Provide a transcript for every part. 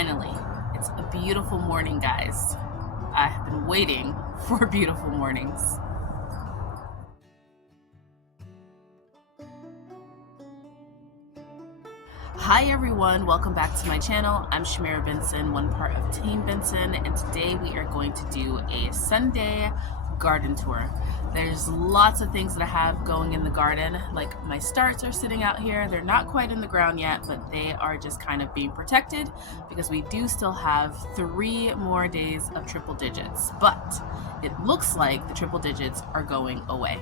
Finally, it's a beautiful morning, guys. I have been waiting for beautiful mornings. Hi everyone, welcome back to my channel. I'm Shamira Benson, one part of Team Benson, and today we are going to do a Sunday garden tour. There's lots of things that I have going in the garden, like my starts are sitting out here. They're not quite in the ground yet, but they are just kind of being protected because we do still have 3 more days of triple digits, but it looks like the triple digits are going away.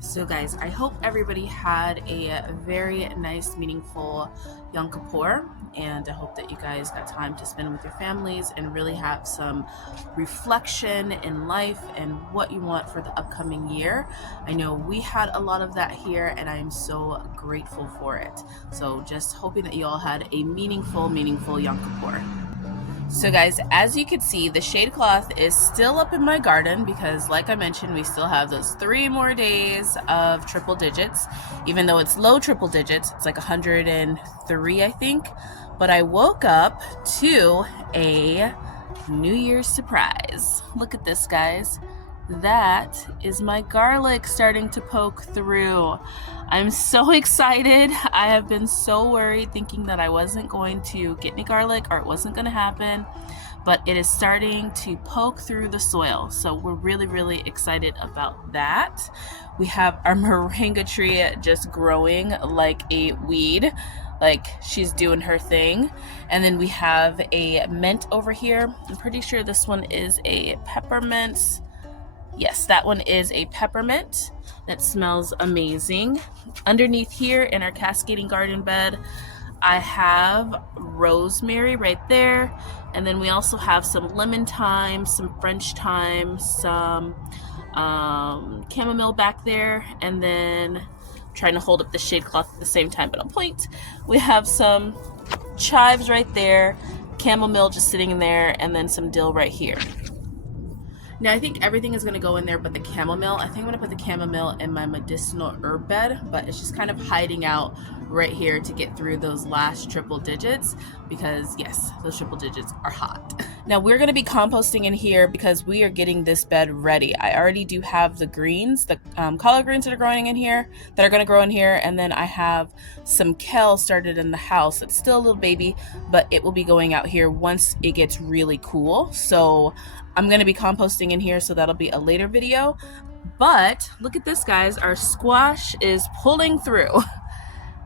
So guys, I hope everybody had a very nice, meaningful Yom Kippur, and I hope that you guys got time to spend with your families and really have some reflection in life and what you want for the upcoming year. I know we had a lot of that here, and I am so grateful for it. So just hoping that you all had a meaningful Yom Kippur. So guys, as you can see, the shade cloth is still up in my garden because like I mentioned, we still have those 3 more days of triple digits. Even though it's low triple digits, it's like 103, I think. But I woke up to a New Year's surprise. Look at this, guys. That is my garlic starting to poke through. I'm so excited. I have been so worried thinking that I wasn't going to get any garlic or it wasn't going to happen, but it is starting to poke through the soil. So we're really excited about that. We have our moringa tree just growing like a weed, like she's doing her thing. And then we have a mint over here. I'm pretty sure this one is a peppermint. Yes, that one is a peppermint that smells amazing. Underneath here in our cascading garden bed, I have rosemary right there. And then we also have some lemon thyme, some French thyme, some chamomile back there. And then I'm trying to hold up the shade cloth at the same time, but on point. We have some chives right there, chamomile just sitting in there, and then some dill right here. Now I think everything is going to go in there but the chamomile. I think I'm going to put the chamomile in my medicinal herb bed, but it's just kind of hiding out right here to get through those last triple digits because yes, those triple digits are hot. Now we're going to be composting in here because we are getting this bed ready. I already do have the greens, the collard greens that are growing in here, that are going to grow in here, and then I have some kale started in the house. It's still a little baby, but it will be going out here once it gets really cool. So I'm going to be composting in here, so that'll be a later video. But look at this, guys. Our squash is pulling through.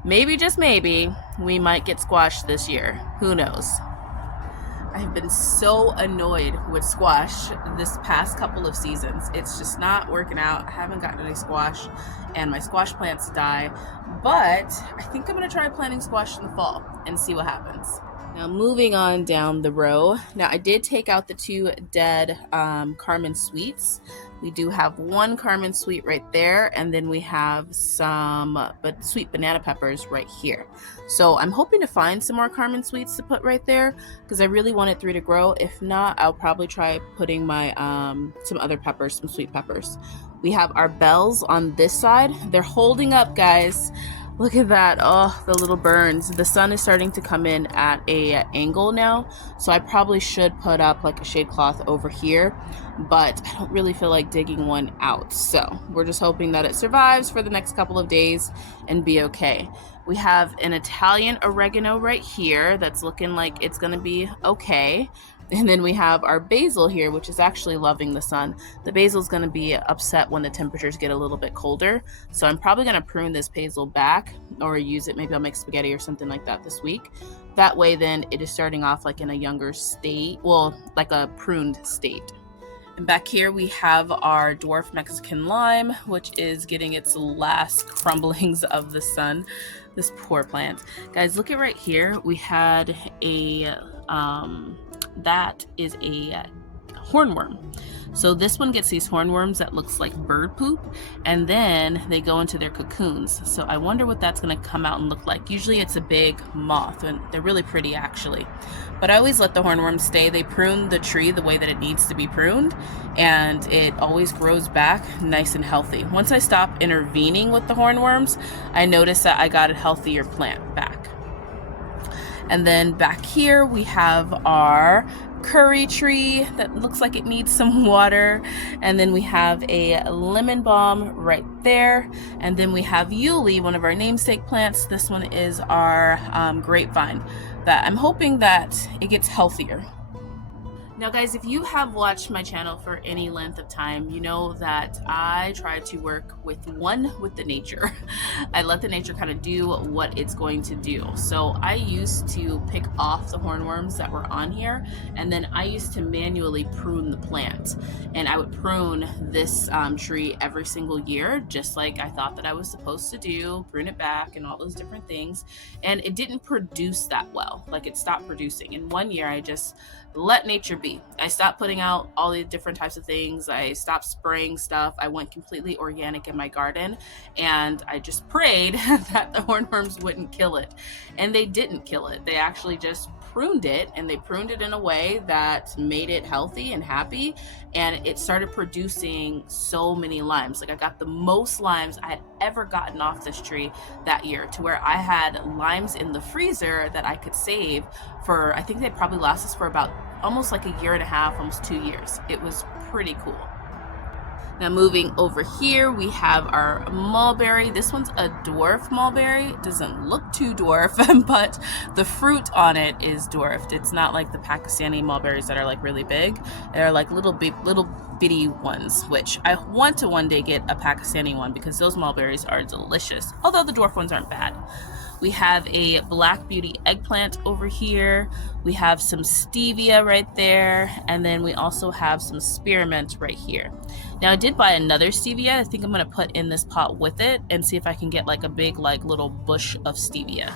Maybe, just maybe, we might get squash this year. Who knows? I have been so annoyed with squash this past couple of seasons. It's just not working out. I haven't gotten any squash, and my squash plants die. But I think I'm going to try planting squash in the fall and see what happens. Now moving on down the row. Now I did take out the 2 dead Carmen sweets. We do have 1 Carmen sweet right there, and then we have some sweet banana peppers right here. So I'm hoping to find some more Carmen sweets to put right there because I really want it 3 to grow. If not, I'll probably try putting my some other peppers, some sweet peppers. We have our bells on this side. They're holding up, guys. Look at that. Oh, the little burns. The sun is starting to come in at a angle now, so I probably should put up like a shade cloth over here, but I don't really feel like digging one out. So we're just hoping that it survives for the next couple of days and be okay. We have an Italian oregano right here that's looking like it's gonna be okay. And then we have our basil here, which is actually loving the sun. The basil is going to be upset when the temperatures get a little bit colder. So I'm probably going to prune this basil back or use it. Maybe I'll make spaghetti or something like that this week. That way then it is starting off like in a younger state, well, like a pruned state. And back here we have our dwarf Mexican lime, which is getting its last crumblings of the sun. This poor plant. Guys, look at right here. We had a that is a hornworm. So this one gets these hornworms that looks like bird poop, and then they go into their cocoons. So I wonder what that's going to come out and look like. Usually it's a big moth, and they're really pretty actually. But I always let the hornworms stay. They prune the tree the way that it needs to be pruned, and it always grows back nice and healthy. Once I stop intervening with the hornworms, I notice that I got a healthier plant back. And then back here we have our curry tree that looks like it needs some water, and then we have a lemon balm right there, and then we have Yuli, one of our namesake plants. This one is our grapevine that I'm hoping that it gets healthier. Now guys, if you have watched my channel for any length of time, you know that I try to work with the nature. I let the nature kind of do what it's going to do. So I used to pick off the hornworms that were on here, and then I used to manually prune the plant. And I would prune this tree every single year, just like I thought that I was supposed to do, prune it back and all those different things. And it didn't produce that well. Like, it stopped producing. In 1 year, I just let nature be. I stopped putting out all the different types of things. I stopped spraying stuff. I went completely organic in my garden, and I just prayed that the hornworms wouldn't kill it. And they didn't kill it. They actually just pruned it, and they pruned it in a way that made it healthy and happy, and it started producing so many limes. Like, I got the most limes I had ever gotten off this tree that year, to where I had limes in the freezer that I could save for, I think they probably last us for about almost like a year and a half, almost 2 years. It was pretty cool. Now moving over here, we have our mulberry. This one's a dwarf mulberry. It doesn't look too dwarf, but the fruit on it is dwarfed. It's not like the Pakistani mulberries that are like really big. They're like little bitty ones, which I want to one day get a Pakistani one, because those mulberries are delicious, although the dwarf ones aren't bad. We have a Black Beauty eggplant over here. We have some stevia right there. And then we also have some spearmint right here. Now, I did buy another stevia. I think I'm gonna put in this pot with it and see if I can get like a big, like little bush of stevia,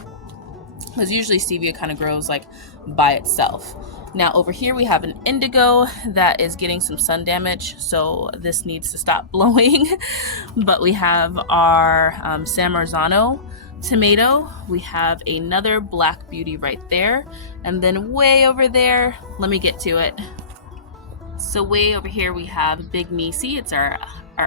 because usually stevia kind of grows like by itself. Now over here we have an indigo that is getting some sun damage, so this needs to stop blowing. But we have our San Marzano tomato. We have another Black Beauty right there, and then way over there, let me get to it. So way over here we have Big Nisi. It's our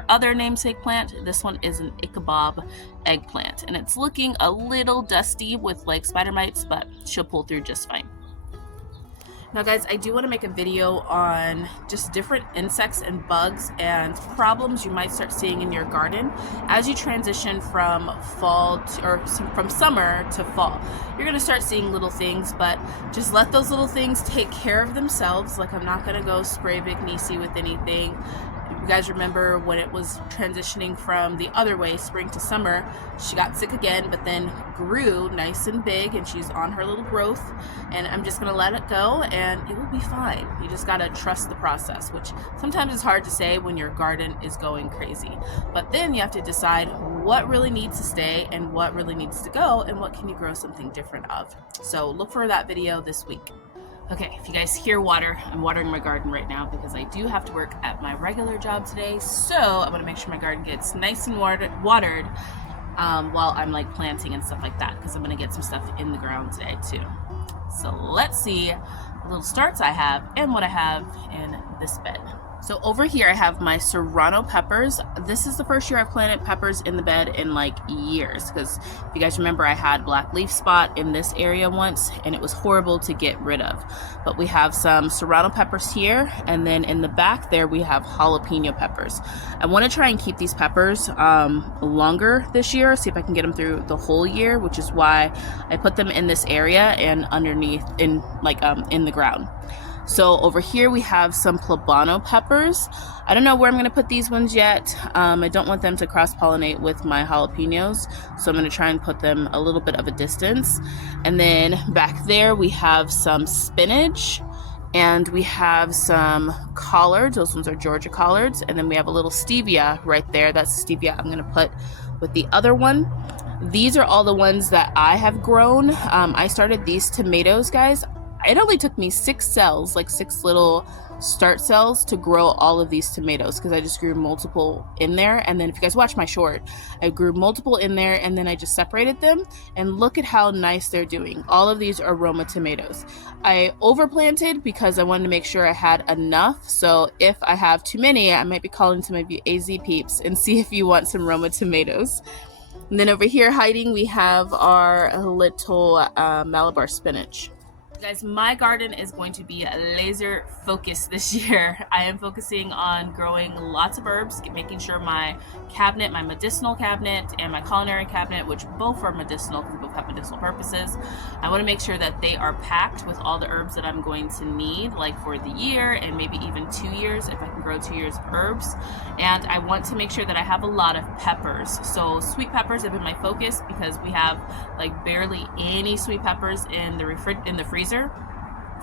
other namesake plant. This one is an Ichabod eggplant, and it's looking a little dusty with like spider mites, but she'll pull through just fine. Now guys, I do want to make a video on just different insects and bugs and problems you might start seeing in your garden as you transition from from summer to fall. You're going to start seeing little things, but just let those little things take care of themselves. Like, I'm not going to go spray Big Nisi with anything. You guys remember when it was transitioning from the other way, spring to summer, she got sick again, but then grew nice and big, and she's on her little growth, and I'm just gonna let it go and it will be fine. You just gotta trust the process, which sometimes is hard to say when your garden is going crazy. But then you have to decide what really needs to stay and what really needs to go, and what can you grow something different of. So look for that video this week. Okay, if you guys hear water, I'm watering my garden right now because I do have to work at my regular job today. So I want to make sure my garden gets nice and watered while I'm like planting and stuff like that, because I'm going to get some stuff in the ground today too. So let's see the little starts I have and what I have in this bed. So over here I have my serrano peppers. This is the first year I've planted peppers in the bed in like years, because if you guys remember, I had black leaf spot in this area once and it was horrible to get rid of. But we have some serrano peppers here, and then in the back there we have jalapeno peppers. I want to try and keep these peppers longer this year, see if I can get them through the whole year, which is why I put them in this area and underneath in the ground. So over here we have some poblano peppers. I don't know where I'm going to put these ones yet. I don't want them to cross-pollinate with my jalapenos, so I'm going to try and put them a little bit of a distance. And then back there we have some spinach, and we have some collards. Those ones are Georgia collards. And then we have a little stevia right there. That's the stevia I'm going to put with the other one. These are all the ones that I have grown. I started these tomatoes, guys. It only took me 6 cells, like 6 little start cells, to grow all of these tomatoes, because I just grew multiple in there. And then if you guys watch my short, I grew multiple in there, and then I just separated them, and look at how nice they're doing. All of these are Roma tomatoes. I overplanted because I wanted to make sure I had enough. So if I have too many, I might be calling to my AZ peeps and see if you want some Roma tomatoes. And then over here hiding, we have our little Malabar spinach. Guys, my garden is going to be laser focused this year. I am focusing on growing lots of herbs, making sure my cabinet, my medicinal cabinet and my culinary cabinet, which both are medicinal because they both have medicinal purposes, I want to make sure that they are packed with all the herbs that I'm going to need, like for the year and maybe even 2 years if I can grow 2 years of herbs. And I want to make sure that I have a lot of peppers. So sweet peppers have been my focus because we have like barely any sweet peppers in the freezer.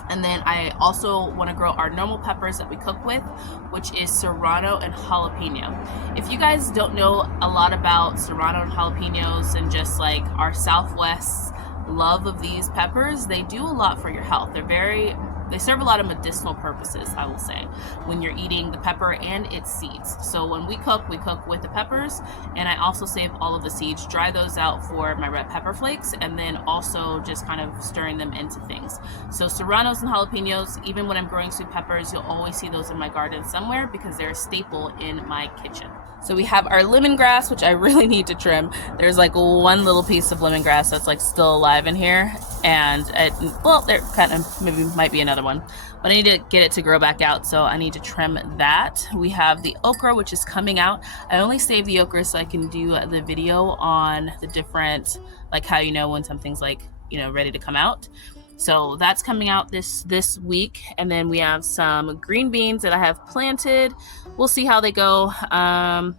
And then I also want to grow our normal peppers that we cook with, which is serrano and jalapeno. If you guys don't know a lot about serrano and jalapenos and just like our Southwest love of these peppers, they do a lot for your health. They serve a lot of medicinal purposes, I will say, when you're eating the pepper and its seeds. So when we cook with the peppers, and I also save all of the seeds, dry those out for my red pepper flakes, and then also just kind of stirring them into things. So serranos and jalapenos, even when I'm growing sweet peppers, you'll always see those in my garden somewhere because they're a staple in my kitchen. So we have our lemongrass, which I really need to trim. There's like one little piece of lemongrass that's like still alive in here. And there kind of maybe might be another one, but I need to get it to grow back out, so I need to trim that. We have the okra, which is coming out. I only save the okra so I can do the video on the different, like how you know when something's like, you know, ready to come out. So that's coming out this week. And then we have some green beans that I have planted. We'll see how they go.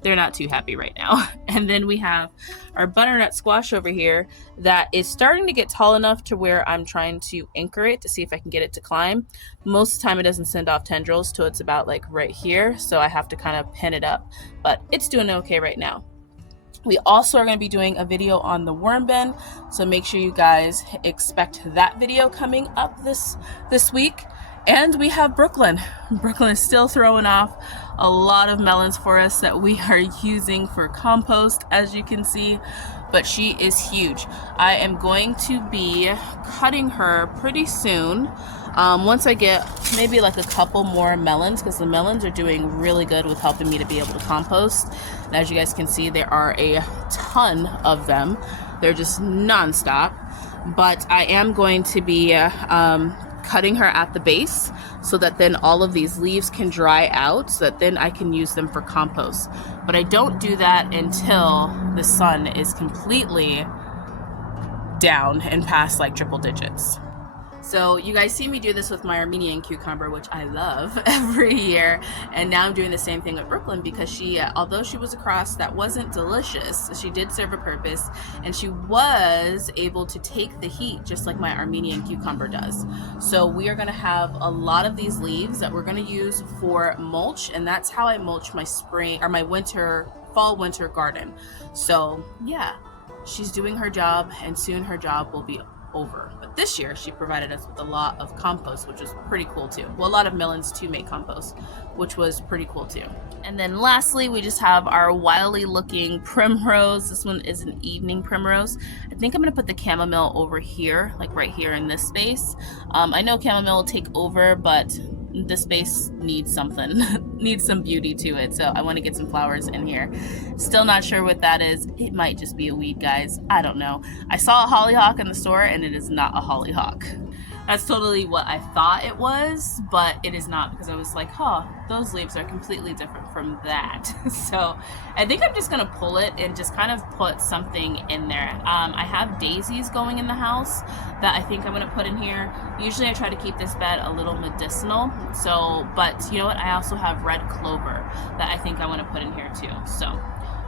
They're not too happy right now. And then we have our butternut squash over here that is starting to get tall enough to where I'm trying to anchor it to see if I can get it to climb. Most of the time it doesn't send off tendrils till it's about like right here. So I have to kind of pin it up, but it's doing okay right now. We also are going to be doing a video on the worm bin, so make sure you guys expect that video coming up this week. And we have Brooklyn. Brooklyn is still throwing off a lot of melons for us that we are using for compost, as you can see, but she is huge. I am going to be cutting her pretty soon. Once I get maybe like a couple more melons, because the melons are doing really good with helping me to be able to compost. And as you guys can see, there are a ton of them. They're just nonstop. But I am going to be cutting her at the base so that then all of these leaves can dry out, so that then I can use them for compost. But I don't do that until the sun is completely down and past like triple digits. So you guys see me do this with my Armenian cucumber, which I love every year. And now I'm doing the same thing with Brooklyn because she, although she was a cross that wasn't delicious, she did serve a purpose and she was able to take the heat just like my Armenian cucumber does. So we are gonna have a lot of these leaves that we're gonna use for mulch, and that's how I mulch my spring or my fall winter garden. So yeah, she's doing her job and soon her job will be over. But this year she provided us with a lot of compost, which was pretty cool too. Well, a lot of melons to make compost, which was pretty cool too. And then lastly, we just have our wildly looking primrose. This one is an evening primrose. I think I'm gonna put the chamomile over here, like right here in this space. I know chamomile will take over, but this space needs something, needs some beauty to it. So I want to get some flowers in here. Still not sure what that is. It might just be a weed, guys. I don't know. I saw a hollyhock in the store and it is not a hollyhock. That's totally what I thought it was, but it is not, because I was like, huh, those leaves are completely different from that. So I think I'm just gonna pull it and just kind of put something in there. I have daisies going in the house that I think I'm gonna put in here. Usually I try to keep this bed a little medicinal, so, but you know what? I also have red clover that I think I wanna put in here too. So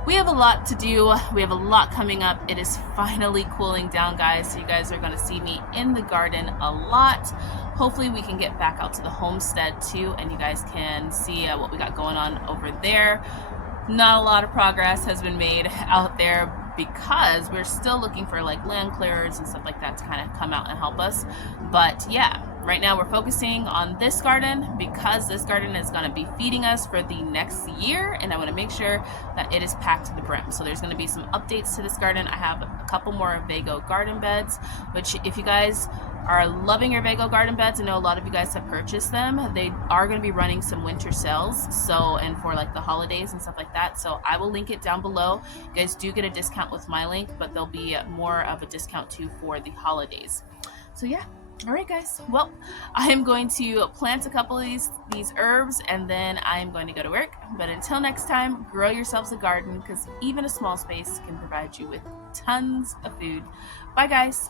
we have a lot to do. We have a lot coming up. It is finally cooling down, guys. So you guys are going to see me in the garden a lot. Hopefully we can get back out to the homestead too, and you guys can see what we got going on over there. Not a lot of progress has been made out there because we're still looking for like land clearers and stuff like that to kind of come out and help us. But yeah, right now we're focusing on this garden because this garden is going to be feeding us for the next year, and I want to make sure that it is packed to the brim. So there's going to be some updates to this garden. I have a couple more Vego garden beds, which if you guys are loving your Vego garden beds. I know a lot of you guys have purchased them. They are going to be running some winter sales, so, and for like the holidays and stuff like that. So I will link it down below. You guys do get a discount with my link, but there'll be more of a discount too for the holidays. So yeah. All right, guys. Well, I am going to plant a couple of these herbs, and then I am going to go to work. But until next time, grow yourselves a garden, because even a small space can provide you with tons of food. Bye, guys.